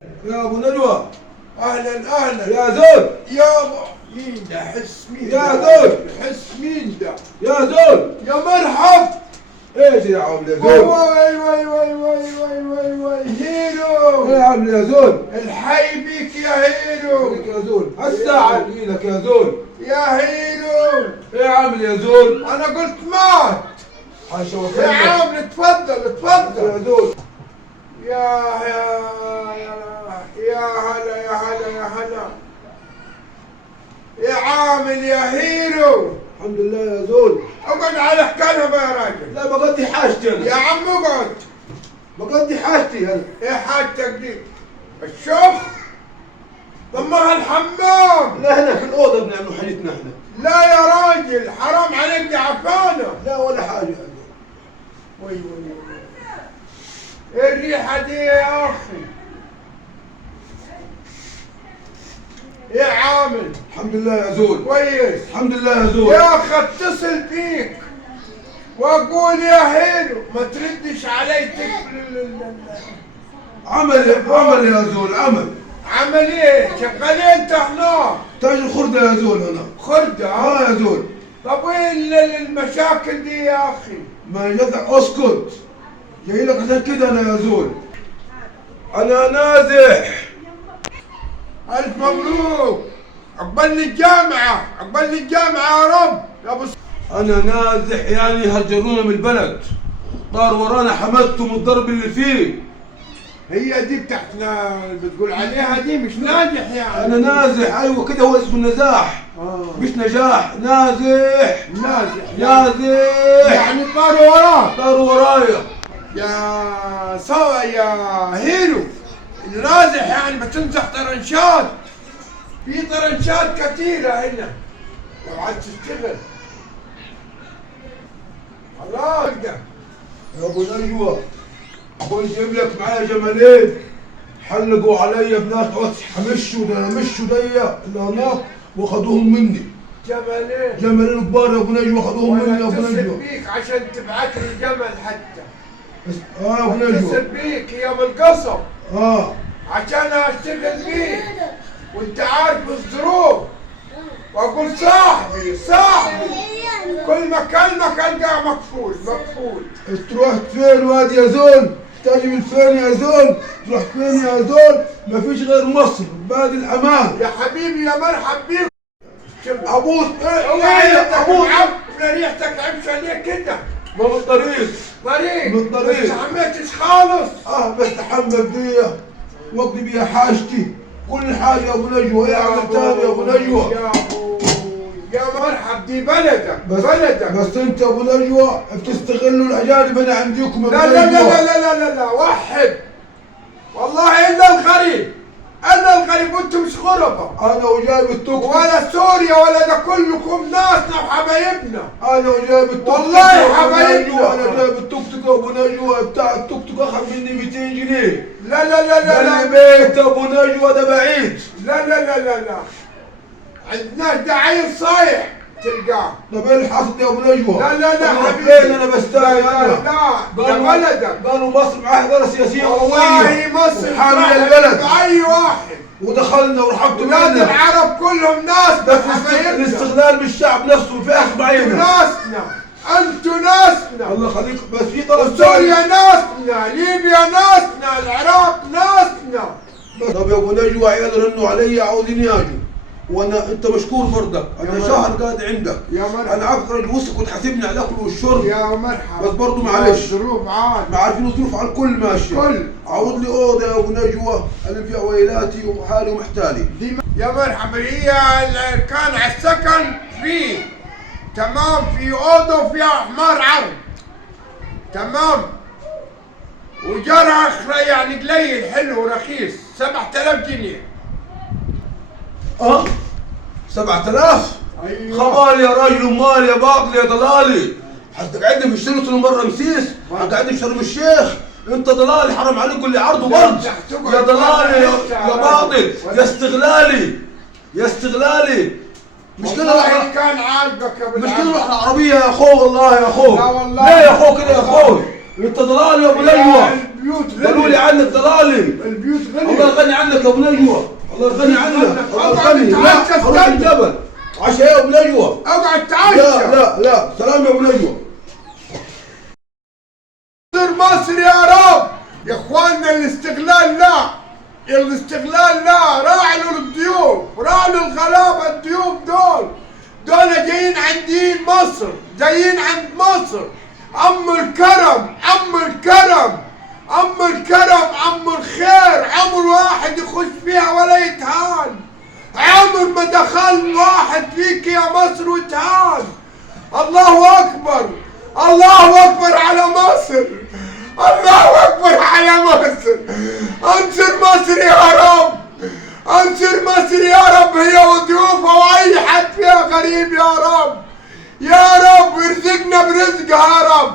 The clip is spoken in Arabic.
يا ابو نجوى، اهلا اهلا يا زول. يابا. مين ده؟ حس مين يا ده؟ زول. حس مين ده؟ يا زول. يا مرحب. ايش يا عمل يا زول؟ واي واي واي واي واي واي واي هيرو. ايه يا عمل يا زول؟ الحي بيك يا هيرو. لك يا زول، هالساعة لك يا زول. يا هيرو. ايه يا عمل يا زول؟ انا قلت مات. حاشا يا وكلمة. عامل اتفضل يا اتفضل. زول. يا هلا يا هلا يا هلا. يا عامل يا هيرو. الحمد لله يا زول. اقعد على حكالها يا راجل. لا بقضي حاجتي يا انا. عم اقعد. بقضي حاجتي انا. ايه حاجتك دي؟ الشوف ضمها الحمام. لا هنا في الأوضة بنعمل حاجتنا احنا. لا يا راجل حرام عليك دي عفانة. لا ولا حاجة يا زول. وي وي وي. ايه الريحة دي يا اخي؟ ايه عامل؟ الحمد لله يا زول. كويس. الحمد لله يا زول. يا اخي اتصل بيك واقول يا هيلو ما تردش علي عمل يا زول، عمل. عمل ايه؟ شغال انت هناك؟ تاج الخردة يا زول انا. خردة؟ يا زول. طب وين المشاكل دي يا اخي؟ ما جدع اسكت. جاي لك عشان كده انا يا زول. انا نازح. الف مبروك. عقبال الجامعة، عقبال الجامعة يا رب يا ابو انا نازح يعني هجرونا من البلد. طار ورانا حمدته من الضرب اللي فيه. هي دي بتاعتنا اللي بتقول عليها دي مش ناجح يعني. انا نازح، ايوه كده هو اسمه النزاح. مش نجاح، نازح. ناجح يعني طاروا وراه. طار ورايا. يا هيرو النازح يعني بتمسح طرنشات. في طرنشات كثيرة هنا لو عاد تشتغل. خلاص ده. يا ابو نجوى، ابوي جايب لك معايا جمالين حلقوا عليا بنات مشوا دي اللي هناك واخذوهم مني. جمالين كبار يا ابو نجوى، اخذوهم مني يا ابو اتصل نجوى. بيك عشان تبعت لي جمل حتى. يا ابو نجوى. اتصل بيك يا ابو القصب. اه عشان اشتغل بيك وانت عارف الظروف. واقول صاحبي كل ما اكلمك القى مقفول. تروح فين وادي يا زول؟ تجي من فين يا زول؟ تروح فين يا زول؟ ما فيش غير مصر بلد الامان. يا حبيبي يا مرحب بيك. ابوس ابوس ريحتك عبشه ليه كده؟ ما بالطريق. طريق من الطريق. ما استحميتش خالص. بستحمى بديه واقضي بيها حاجتي كل حاجه يا ابو نجوى. ايه عمل تاني يا ابو نجوى؟ يا مرحب دي بلدك. بس انت يا ابو نجوى بتستغلوا الاجانب هنا عندكم يا ابو لا نجوى. لا وحد والله الا الغريب وانتم مش غرباء. انا وجايب التوك ولا سوريا ولا ده كلكم ناسنا وحبايبنا. انا وجايب التوك والله حبايبنا. انا جايب التوك توك يا ابو نجوى. بتاع التوك توك اخذ مني 200 جنيه. لا البيت ابو نجوى ده بعيد. لا عندنا ده عيل صايح تلقاه. طب ايه الحصد يا ابو نجوى؟ لا حبيبي انا بستاهل. لا ده بلدك. قالوا مصر معاها إدارة سياسية والله مصر حامل البلد. اي واحد. ودخلنا ورحبت ولاد بينا. العرب كلهم ناس بس الاستغلال بالشعب نفسه في اخذ بعيننا. انتوا ناسنا. الله يخليك. بس في طلب سوريا ناسنا، ليبيا ناسنا، العراق ناسنا. طب يا ابو نجوى عيال رنوا علي عاوزين ياجوا. انت مشكور برضك. انا شهر قاعد عندك. يا مرحبا. انا عارف راجل وسخ كنت حاسبني على الاكل والشرب. يا مرحبا. بس برضه معلش. الظروف عاد. ما عارفين الظروف على الكل ماشيه. عوض لي اوضه يا ابو نجوى انا فيها ويلاتي وحالي ومحتالي. يا مرحبا. هي كان على السكن فيه تمام، في اوضه وفيها حمار عرض تمام، وجرها يعني قليل حلو ورخيص 7000 جنيه. 7000؟ ايوه. خمال يا راجل امال يا باطل يا ضلالي. حتى قاعدني في شرطة المرة رمسيس، قاعدني في شرم الشيخ. انت ضلالي حرام عليك اللي عرضه برد. يا ضلالي يا باطل يا استغلالي. مش كده والله كان عاجبك يا ابو مش كده روح العربية يا اخو. والله يا اخو. لا والله. ليه يا اخو كده يا اخو؟ انت ضلال يا ابو نجوى. البيوت قالوا لي غليت. عنك ضلالي. البيوت الله غليت. يغني عنك يا ابو نجوى. الله يغني عنك. الله يغني. اقعد لا اروح الجبل. عشاء يا ابو نجوى. اقعد لا تعشى. لا سلام يا ابو نجوى. مصر يا رب. يا اخواننا الاستغلال لا، الاستغلال لا. راعوا الضيوف، راعوا الغلابه. الضيوف دول جايين عند دين مصر، جايين عند مصر. ام الكرم، ام الكرم، ام الكرم، ام الخير. عمر واحد يخش فيها ولا يتهان. عمر ما دخل واحد فيك يا مصر وتهان. الله اكبر، الله اكبر على مصر، الله اكبر على مصر. انصر مصر يا رب، انصر مصر يا رب، هي وضيوفها واي حد فيها غريب يا رب. يا رب ارزقنا برزقها يا رب.